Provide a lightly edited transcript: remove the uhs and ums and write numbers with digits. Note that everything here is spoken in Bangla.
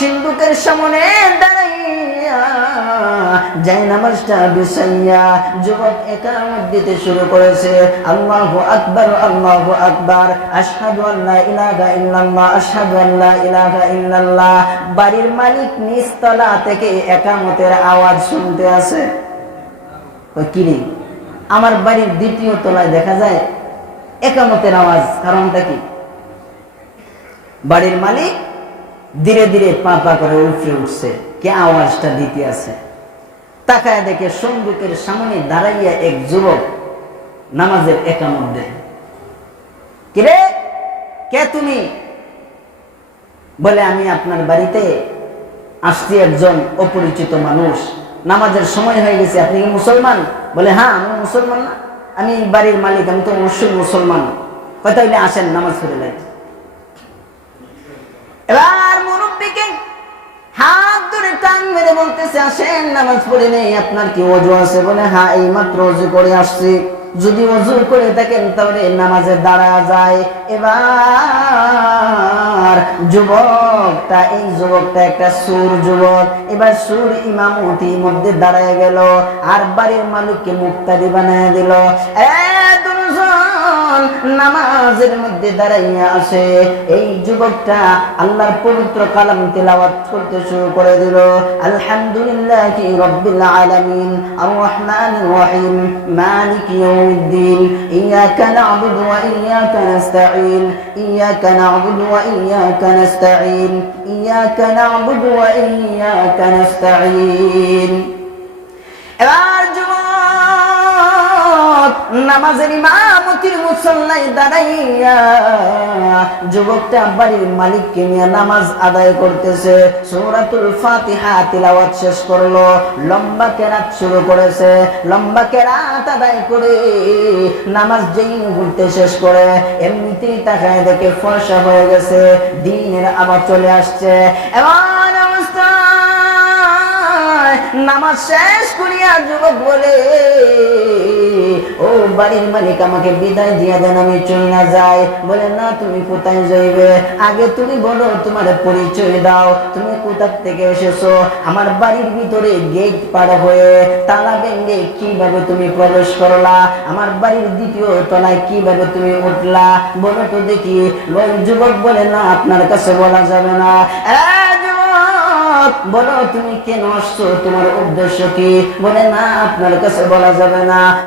সিন্ধুকের সামনে দাঁড়াইয়া যাই নামাজটা বিছাইয়া যুবক ইকামত দিতে শুরু করেছে। আল্লাহু আকবার, আল্লাহু আকবার, আশহাদু আল্লা ইলাহা ইল্লাল্লাহ, আশহাদু আল্লা ইলাহা ইল্লাল্লাহ। বাড়ির মালিক নিচতলা থেকে ইকামতের আওয়াজ শুনতে আছে। কই কি রে, আমার বাড়ির দ্বিতীয় তলায় দেখা যায় ইকামতের আওয়াজ, কারণটা কি? বাড়ির মালিক ধীরে ধীরে পা পা করে উঠে উঠছে, কে আওয়াজটা দিতে আছে। তাকায় দেখে সন্দুকের সামনে দাঁড়াইয়া এক যুবক নামাজের ইকামত দেয়। কিরে, কে তুমি? বলে আমি আপনার বাড়িতে আসছি, একজন অপরিচিত মানুষ, নামাজের সময় হয়ে গেছে, আপনি কি মুসলমান? বলে হ্যাঁ আমি মুসলমান। না, আমি বাড়ির মালিক, আমি তো অবশ্যই মুসলমান। কথা হইলে আসেন নামাজ পড়ে যাই। এবার মুরব্বিকে হাত ধরে টান মেরে বলতেছে আসেন নামাজ পড়ে নেই, আপনার কি ওযু আছে? বলে হ্যাঁ এই মাত্র ওযু করে আসছি। যদি ওযু করে থাকেন তাহলে নামাজে দাঁড়া যায়। এবার এই যুবকটা একটা সুর যুবক, এবার সুর ইমামতির মধ্যে দাঁড়ায় গেল আর বাড়ির মালিককে মুক্তাদি বানায় দিল। নামাজের মধ্যে দাঁড়াইয়া আসে এই যুবকটা আল্লাহর পবিত্র কালাম তিলাওয়াত করতে শুরু করে দিল। আলহামদুলিল্লাহি রাব্বিল আলামিন আর রহমানির রহিম মালিকি ইয়াউমিদ্দিন ইয়াকা না'বুদু ওয়া ইয়াকা নাস্তাঈন ইয়াকা না'বুদু ওয়া ইয়াকা নাস্তাঈন ইয়াকা না'বুদু ওয়া ইয়াকা নাস্তাঈন। এবার নামাজের ইমামতির মুসল্লায় দাঁড়াইয়া যুবকটা বাড়ির মালিককে নিয়ে নামাজ আদায় করতেছে। সূরাতুল ফাতিহা তিলাওয়াত শেষ করলো, লম্বা কেরাত শুরু করেছে। লম্বা কেরাত আদায় করে নামাজ যেই ঘুরতে শেষ করে এমনিতেই তাকায় দেখে ফর্সা হয়ে গেছে, দিনের আবার চলে আসছে। এমন অবস্থা নামাজ শেষ করিয়া যুবক বলে ও বাড়ির মালিক আমাকে বিদায় দিয়া দেন, আমি চলে না যাই। বলে না, তুমি কোথায় যাইবে? আগে তুমি বলো, তোমার পরিচয় দাও, তুমি কোথা থেকে এসেছো? আমার বাড়ির ভিতরে গেট পার হয়ে তালা ভেঙে কিভাবে তুমি প্রবেশ করলা? আমার বাড়ির দ্বিতীয় তলায় কিভাবে তুমি উঠলা? বলো তো দেখি। যুবক বলে না, আপনার কাছে বলা যাবে না। বলো তুমি কেন আসছো, তোমার উদ্দেশ্য কি? বলে না, আপনার কাছে বলা যাবে না।